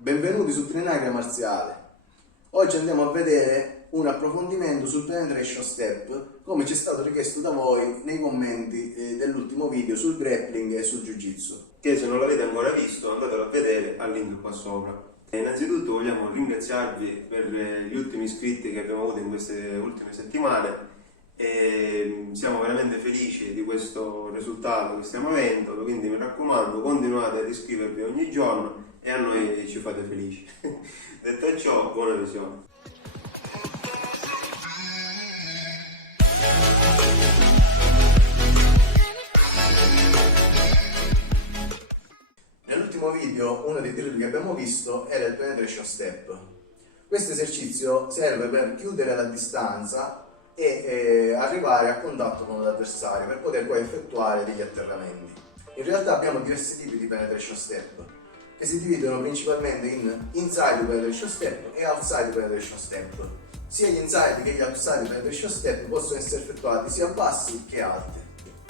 benvenuti su Trinacria Marziale. Oggi andiamo a vedere un approfondimento sul penetration step, come ci è stato richiesto da voi nei commenti dell'ultimo video sul grappling e sul jiu-jitsu. Che se non l'avete ancora visto andatelo a vedere al link qua sopra. Innanzitutto vogliamo ringraziarvi per gli ultimi iscritti che abbiamo avuto in queste ultime settimane e siamo veramente felici di questo risultato che stiamo avendo, quindi mi raccomando continuate ad iscrivervi ogni giorno e a noi ci fate felici. Detto ciò, buona visione. Nell'ultimo video uno dei drill che abbiamo visto era il penetration step. Questo esercizio serve per chiudere la distanza e arrivare a contatto con l'avversario per poter poi effettuare degli atterramenti. In realtà abbiamo diversi tipi di penetration step che si dividono principalmente in inside penetration step e outside penetration step. Sia gli inside che gli outside penetration step possono essere effettuati sia bassi che alti.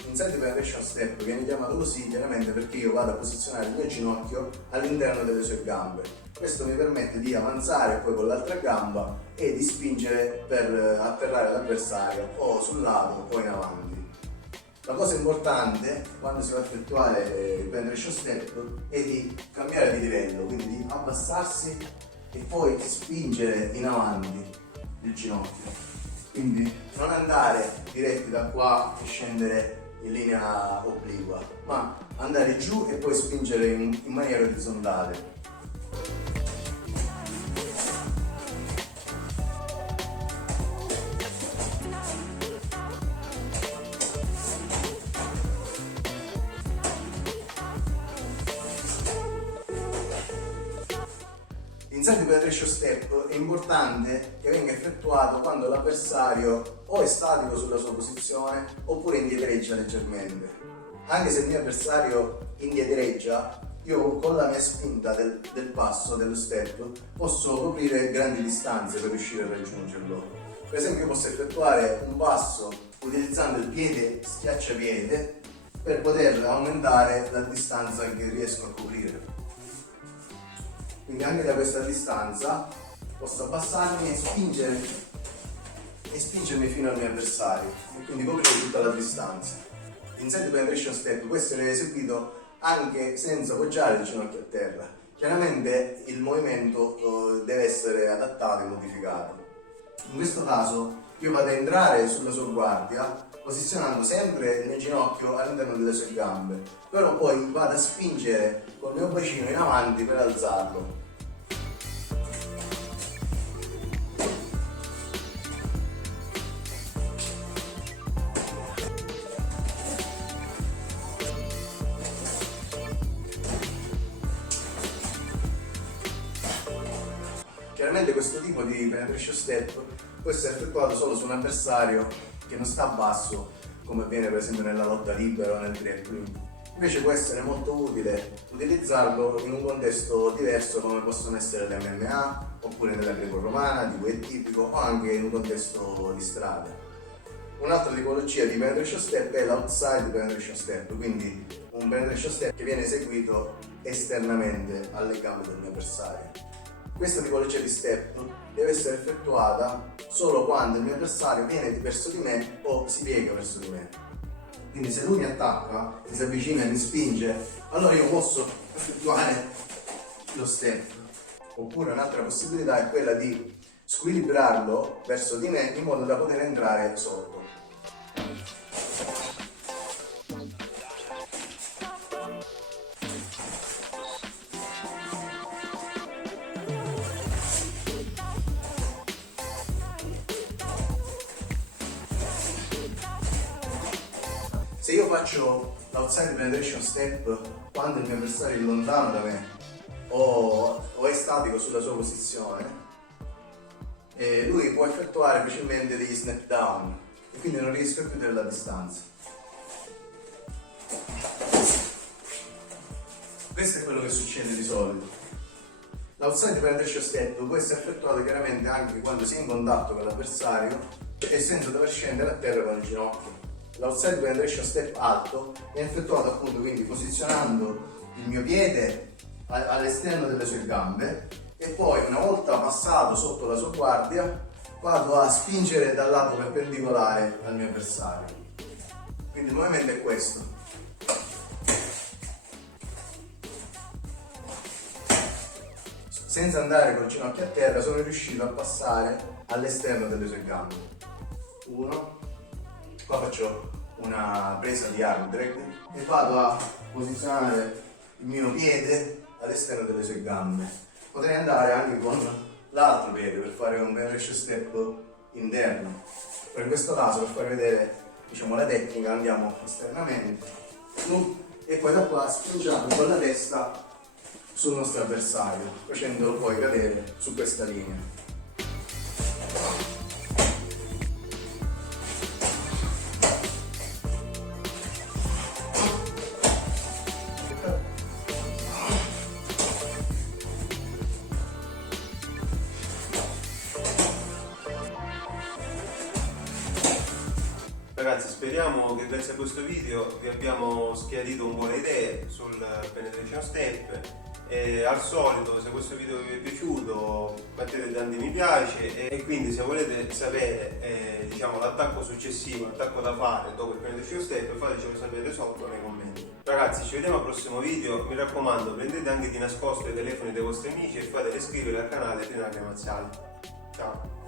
Inside penetration step viene chiamato così chiaramente perché io vado a posizionare il mio ginocchio all'interno delle sue gambe. Questo mi permette di avanzare poi con l'altra gamba e di spingere per atterrare l'avversario o sul lato o in avanti. La cosa importante quando si va a effettuare il penetration step è di cambiare di livello, quindi di abbassarsi e poi spingere in avanti il ginocchio. Quindi non andare diretti da qua e scendere in linea obliqua, ma andare giù e poi spingere in maniera orizzontale. L'inside penetration step è importante che venga effettuato quando l'avversario o è statico sulla sua posizione oppure indietreggia leggermente. Anche se il mio avversario indietreggia, io con la mia spinta del passo, dello step, posso coprire grandi distanze per riuscire a raggiungerlo. Per esempio io posso effettuare un passo utilizzando il piede schiacciapiede per poter aumentare la distanza che riesco a coprire. Quindi anche da questa distanza posso abbassarmi e spingermi fino al mio avversario e quindi coprire tutta la distanza. L'inside penetration step può essere eseguito anche senza poggiare il ginocchio a terra. Chiaramente il movimento deve essere adattato e modificato. In questo caso io vado a entrare sulla sua guardia posizionando sempre il mio ginocchio all'interno delle sue gambe, però poi vado a spingere col mio bacino in avanti per alzarlo. Chiaramente questo tipo di penetration step può essere effettuato solo su un avversario che non sta basso, come avviene per esempio nella lotta libera o nel grappling. Invece può essere molto utile utilizzarlo in un contesto diverso come possono essere le MMA oppure nella greco-romana, di cui è tipico, o anche in un contesto di strada. Un'altra tipologia di penetration step è l'outside penetration step, quindi un penetration step che viene eseguito esternamente alle gambe del mio avversario. Questa tipologia di step deve essere effettuata solo quando il mio avversario viene verso di me o si piega verso di me. Quindi se lui mi attacca, mi si avvicina e mi spinge, allora io posso effettuare lo step. Oppure un'altra possibilità è quella di squilibrarlo verso di me in modo da poter entrare sotto. Se io faccio l'outside penetration step quando il mio avversario è lontano da me o è statico sulla sua posizione, lui può effettuare facilmente degli snap down e quindi non riesco a chiudere la distanza. Questo è quello che succede di solito. L'outside penetration step può essere effettuato chiaramente anche quando si è in contatto con l'avversario e senza dover scendere a terra con il ginocchio. L'outside penetration step alto è effettuato appunto quindi posizionando il mio piede all'esterno delle sue gambe e poi una volta passato sotto la sua guardia vado a spingere dal lato perpendicolare al mio avversario. Quindi il movimento è questo. Senza andare col ginocchio a terra sono riuscito a passare all'esterno delle sue gambe. Uno, qua faccio una presa di arm drag e vado a posizionare il mio piede all'esterno delle sue gambe. Potrei andare anche con l'altro piede per fare un penetration step interno, però in questo caso per far vedere, diciamo, la tecnica andiamo esternamente e poi da qua spingiamo con la testa sul nostro avversario, facendolo poi cadere su questa linea. Ragazzi, speriamo che grazie a questo video vi abbiamo schiarito un po' le idee sul penetration step. E al solito, se questo video vi è piaciuto, mettete tanti mi piace e quindi se volete sapere diciamo, l'attacco successivo, l'attacco da fare dopo il penetration step, fatecelo sapere sotto nei commenti. Ragazzi, ci vediamo al prossimo video, mi raccomando prendete anche di nascosto i telefoni dei vostri amici e fateli iscrivere al canale Trinaria Marziale. Ciao!